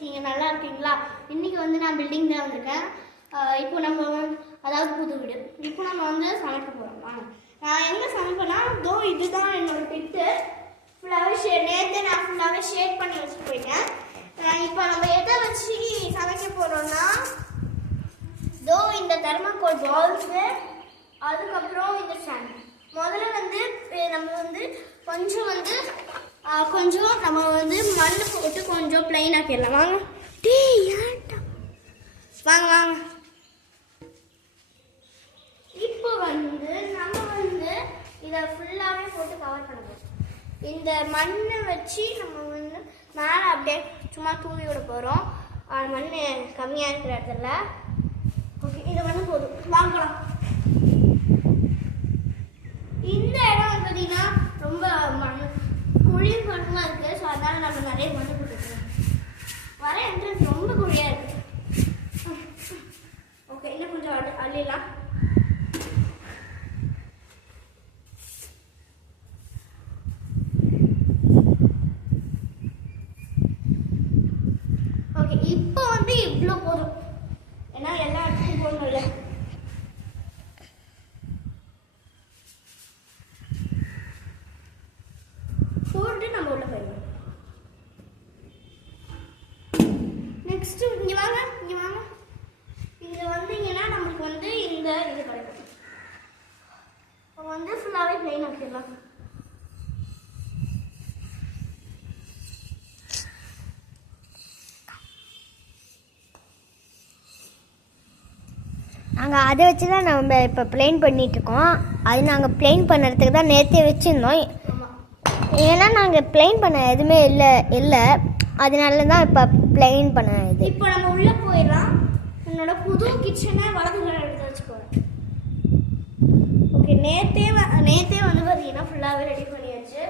நீங்கள் நல்லா இருக்கீங்களா? இன்றைக்கி வந்து நான் பில்டிங் தான் வந்திருக்கேன். இப்போ நம்ம அதாவது புது வீடு. இப்போ நம்ம வந்து சமைக்க போகிறோம். வாங்க, நான் எங்கே சமைப்பேன்னா இதுதான் என்னோடய பிட்டு. ஃபுல்லாகவே நேற்று நான் ஃபுல்லாகவே ஷேட் பண்ணி வச்சுட்டு போயிட்டேன். இப்போ நம்ம எதை வச்சு சமைக்க போகிறோம்னா இந்த தெர்மாக்கோல் பால்ஸு, அதுக்கப்புறம் இந்த ஸ்டாண்ட். முதல்ல வந்து நம்ம வந்து கொஞ்சம் நம்ம வந்து மண் போட்டு கொஞ்சம் பிளைன் ஆக்கிடலாம். வாங்க வாங்க வாங்க. இப்போ வந்து நம்ம வந்து இதை ஃபுல்லாகவே போட்டு கவர் பண்ணுவோம். இந்த மண்ணை வச்சு நம்ம வந்து மேலே அப்படியே சும்மா தூவி விட போகிறோம். மண் கம்மியாக இருக்கிற இடத்துல. ஓகே, இதை வந்து போதும். வாங்கலாம். இந்த இடம் வந்து பார்த்தீங்கன்னா ரொம்ப குழிர் மண்ணாக இருக்குது. ஸோ அதனால் நம்ம நிறைய மண் போட்டுருக்கோம். வர என்ட்ரன்ஸ் ரொம்ப குழியாக இருக்குது. ஓகே, இன்னும் கொஞ்சம் அள்ளிடலாம். ஓகே, இப்போ வந்து இவ்வளோ போதும். ஏன்னா எல்லா இடத்துக்கும் போகணும்ல. போட்டு நம்ம உள்ள போயிடுவோம். நெக்ஸ்ட் இங்கே வாங்க. இங்கே வந்தீங்கன்னா நமக்கு வந்து இந்த இது கிடைக்கும். இப்போ வந்து ஃபுல்லாகவே பிளெயின் ஆக்கிடலாம். நாங்கள் அதை வச்சு தான் நம்ம இப்போ ப்ளைன் பண்ணிகிட்ருக்கோம். அது நாங்கள் ப்ளைன் பண்ணுறதுக்கு தான் நேற்றே வச்சுருந்தோம். ஏன்னா நாங்கள் ப்ளைன் பண்ண எதுவுமே இல்லை அதனால தான் இப்போ ப்ளைன் பண்ண இது. இப்போ நம்ம உள்ளே போயிடலாம். என்னோட புது கிச்சனை வலதுகளை எடுத்து வச்சுக்கோங்க. ஓகே, நேற்றே வந்து பார்த்தீங்கன்னா ஃபுல்லாகவே ரெடி பண்ணியாச்சு.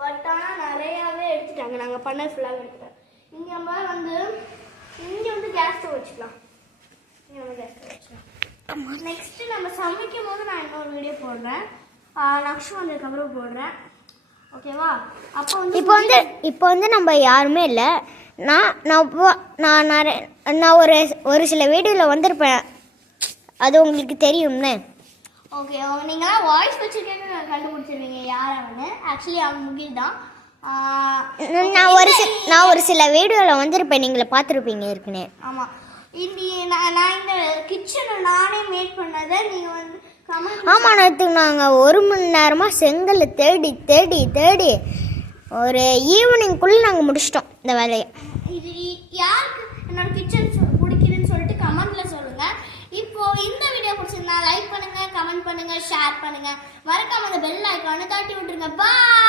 பட் ஆனால் நிறையாவே எடுத்துட்டாங்க. நாங்கள் பண்ண ஃபுல்லாகவே எடுத்துட்டோம். இங்கே நம்ம வந்து கேஸ் ஸ்டவ் வச்சுக்கலாம். நெக்ஸ்ட்டு நம்ம சமைக்கும் போது நான் இன்னொரு வீடியோ போடுறேன். நக்ஷு வந்ததுக்கப்புறம் போடுறேன். ஓகேவா? அப்போ வந்து இப்போ வந்து நம்ம யாருமே இல்லை. நான் ஒரு சில வீடியோவில் வந்திருப்பேன். அது உங்களுக்கு தெரியும்னே. ஓகே, நீங்களாம் வாய்ஸ் வச்சுருக்கேன்னு கண்டுபிடிச்சிருவீங்க யாரான்னு. ஆக்சுவலி அவங்க முகில் தான். நான் ஒரு சில வீடியோவில் வந்திருப்பேன். நீங்களை பார்த்துருப்பீங்க இருக்குன்னு. ஆமாம், நான் இந்த கிச்சனை நானே மேட் பண்ணதை நீங்கள் வந்து ஆமாம், நேற்றுக்கு நாங்கள் 1 மணி நேரமாக செங்கல் தேடி ஒரு ஈவினிங்குள்ளே நாங்கள் முடிச்சிட்டோம் இந்த வேலையை. இது யாருக்கு என்னோட கிச்சன் பிடிக்குதுன்னு சொல்லிட்டு கமெண்ட்டில் சொல்லுங்கள். இப்போது இந்த வீடியோ பிடிச்சிருந்தா லைக் பண்ணுங்கள், கமெண்ட் பண்ணுங்கள், ஷேர் பண்ணுங்கள். மறக்காம அந்த பெல் ஐக்கானை தட்டி விட்டுருங்க. பாய்.